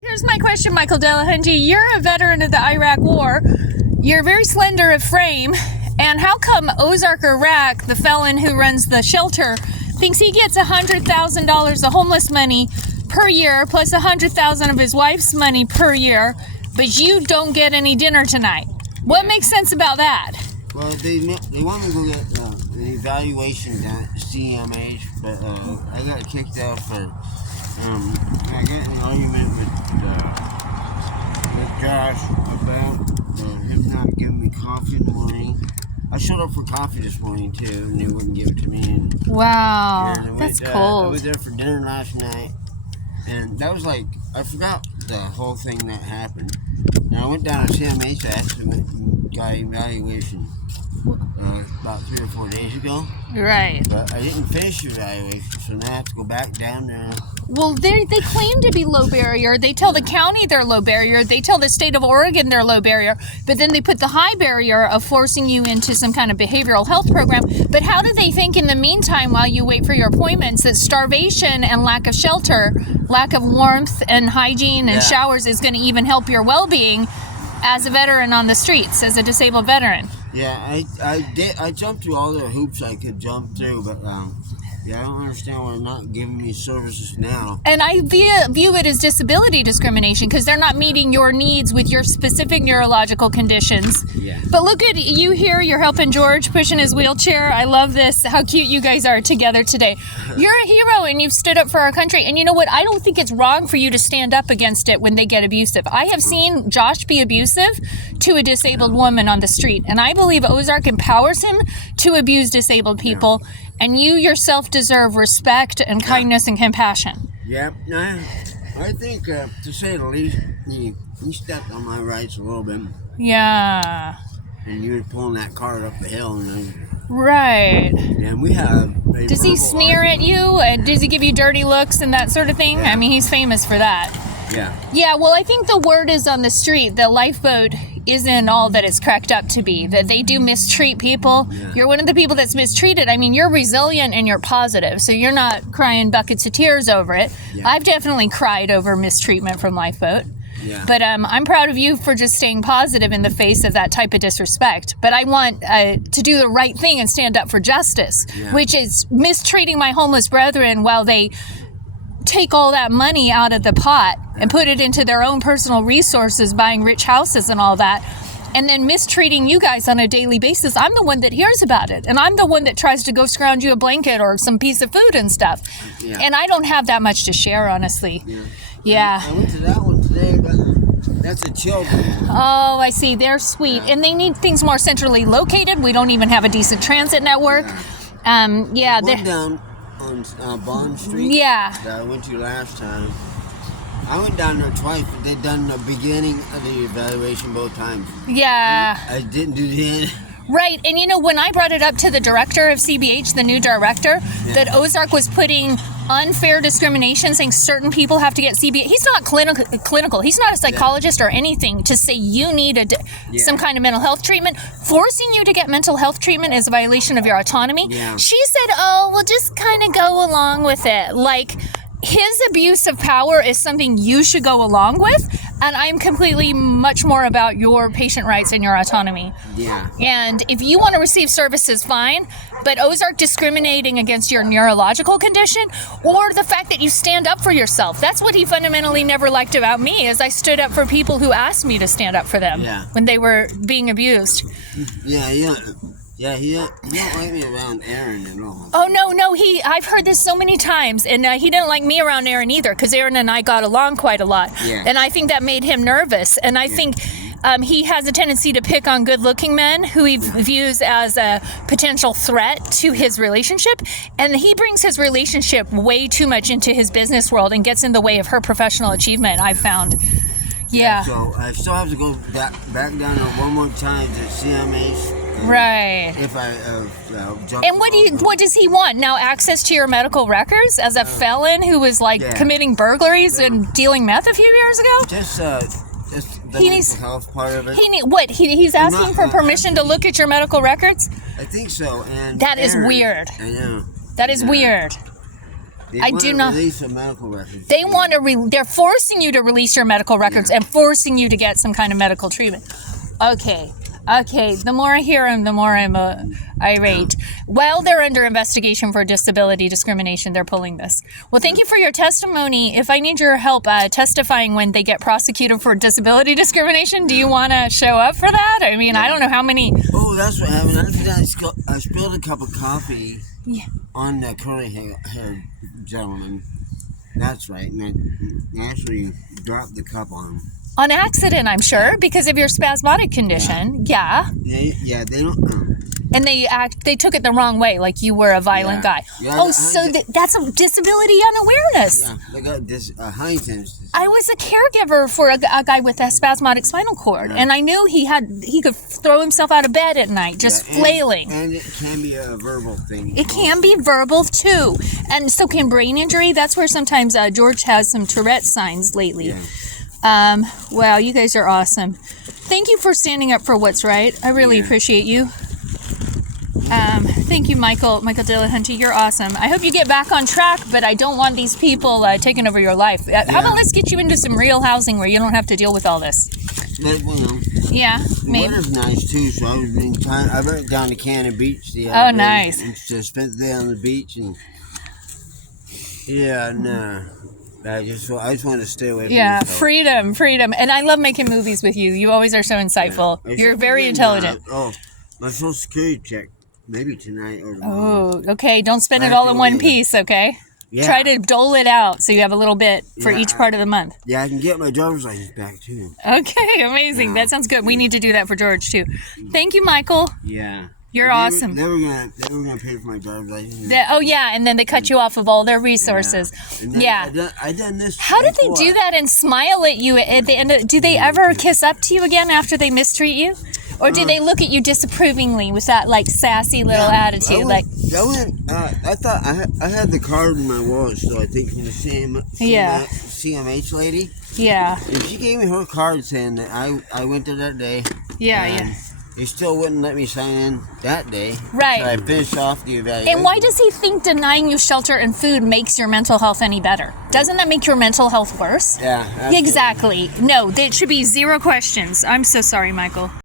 Here's my question, Michael Delahunty. You're a veteran of the Iraq War. You're very slender of frame. And how come Ozark Iraq, the felon who runs the shelter, thinks he gets $100,000 of homeless money per year plus $100,000 of his wife's money per year, but you don't get any dinner tonight? What makes sense about that? Well, they want me to go get an evaluation done at CMH, but I got kicked out for I got in an argument with Josh about him not giving me coffee in the morning. I showed up for coffee this morning too, and they wouldn't give it to me. And, wow, that's cold. I was there for dinner last night, and that was like, I forgot the whole thing that happened. And I went down to CMH. I actually went and got an evaluation about 3 or 4 days ago. Right. But I didn't finish the evaluation, so now I have to go back down there. Well, they claim to be low barrier. They tell the county they're low barrier. They tell the state of Oregon they're low barrier. But then they put the high barrier of forcing you into some kind of behavioral health program. But how do they think in the meantime, while you wait for your appointments, that starvation and lack of shelter, lack of warmth and hygiene and showers is going to even help your well-being as a veteran on the streets, as a disabled veteran? Yeah, I jumped through all the hoops I could jump through, but I don't understand why they're not giving me services now. And I view it as disability discrimination because they're not meeting your needs with your specific neurological conditions. Yeah. But look at you here. You're helping George pushing his wheelchair. I love this. How cute you guys are together today. You're a hero and you've stood up for our country. And you know what? I don't think it's wrong for you to stand up against it when they get abusive. I have seen Josh be abusive to a disabled woman on the street. And I believe Ozark empowers him to abuse disabled people. Yeah. And you yourself deserve respect and kindness and compassion. Yeah, I think, to say the least, he stepped on my rights a little bit. Yeah. And you were pulling that cart up the hill. Right. And we have... Does he sneer at you? Does he give you dirty looks and that sort of thing? Yeah. I mean, he's famous for that. Yeah. Yeah, well, I think the word is on the street that Lifeboat isn't all that it's cracked up to be, that they do mistreat people. Yeah. You're one of the people that's mistreated. I mean, you're resilient and you're positive, so you're not crying buckets of tears over it. Yeah. I've definitely cried over mistreatment from Lifeboat. Yeah. But I'm proud of you for just staying positive in the face of that type of disrespect. But I want to do the right thing and stand up for justice, which is mistreating my homeless brethren while they take all that money out of the pot and put it into their own personal resources, buying rich houses and all that, and then mistreating you guys on a daily basis. I'm the one that hears about it, and I'm the one that tries to go scrounge you a blanket or some piece of food and stuff. Yeah. And I don't have that much to share, honestly. Yeah. I went to that one today, but that's a children. Oh, I see. They're sweet. Yeah. And they need things more centrally located. We don't even have a decent transit network. Yeah. They're down on Bond Street. Yeah. That I went to last time. I went down there twice, but they'd done the beginning of the evaluation both times. Yeah. I didn't do the end. Right, and you know, when I brought it up to the director of CBH, the new director, that Ozark was putting unfair discrimination, saying certain people have to get CBH. He's not clinical. He's not a psychologist or anything to say you need some kind of mental health treatment. Forcing you to get mental health treatment is a violation of your autonomy. Yeah. She said, oh, we'll just kind of go along with it. Like, his abuse of power is something you should go along with, and I'm completely much more about your patient rights and your autonomy. Yeah. And if you want to receive services, fine, but Ozark discriminating against your neurological condition or the fact that you stand up for yourself. That's what he fundamentally never liked about me, is I stood up for people who asked me to stand up for them when they were being abused. Yeah, he don't like me around Aaron at all. Oh, no, I've heard this so many times, and he didn't like me around Aaron either, because Aaron and I got along quite a lot. Yeah. And I think that made him nervous, and I think he has a tendency to pick on good-looking men who he views as a potential threat to his relationship, and he brings his relationship way too much into his business world and gets in the way of her professional achievement, I've found. Yeah. So I still have to go back down there one more time to CMH. Right. If I jump. And what does he want now? Access to your medical records as a felon who was committing burglaries and dealing meth a few years ago? Just the mental health part of it. He's asking for permission to look at your medical records? I think so. And that is weird. I know. That is weird. I do not. Release the medical records. They want to. They're forcing you to release your medical records and forcing you to get some kind of medical treatment. Okay. The more I hear them, the more I'm irate. While they're under investigation for disability discrimination, they're pulling this. Well, thank you for your testimony. If I need your help testifying when they get prosecuted for disability discrimination, do you want to show up for that? I mean, I don't know how many. Oh, that's what happened. I spilled a cup of coffee on the curly-haired gentleman. That's right. And I actually dropped the cup on him. On accident, I'm sure, because of your spasmodic condition. Yeah. They don't. And they took it the wrong way, like you were a violent guy. Yeah, That's a disability unawareness. Yeah, they got this Huntington's. I was a caregiver for a guy with a spasmodic spinal cord, and I knew he could throw himself out of bed at night, just flailing. And it can be a verbal thing. It can be verbal too, and so can brain injury. That's where sometimes George has some Tourette signs lately. Yeah. Wow, you guys are awesome. Thank you for standing up for what's right. I really appreciate you. Thank you, Michael Dillahunty. You're awesome. I hope you get back on track, but I don't want these people taking over your life. How about let's get you into some real housing where you don't have to deal with all this? Yeah, maybe. The weather's nice too, so I went down to Cannon Beach the other day. Nice. And just spent the day on the beach and I just want to stay away from myself. Freedom. And I love making movies with you. You always are so insightful. Yeah. You're very intelligent. My Social Security check, maybe tonight or tomorrow. Oh, okay. Don't spend it all in one piece, okay? Yeah. Try to dole it out so you have a little bit for each part of the month. Yeah, I can get my driver's license back too. Okay, amazing. That sounds good. We need to do that for George too. Thank you, Michael. Yeah. You're awesome. They were gonna pay for my driver's license. And then they cut you off of all their resources. I done this. How did they do that and smile at you at the end? Do they ever kiss up to you again after they mistreat you, or do they look at you disapprovingly with that like sassy little attitude? I thought I had the card in my wallet, so I think from the CMH lady. Yeah. And she gave me her card saying that I went there that day. Yeah. They still wouldn't let me sign in that day. Right. So I finished off the evaluation. And why does he think denying you shelter and food makes your mental health any better? Doesn't that make your mental health worse? Yeah. Absolutely. Exactly. No, there should be zero questions. I'm so sorry, Michael.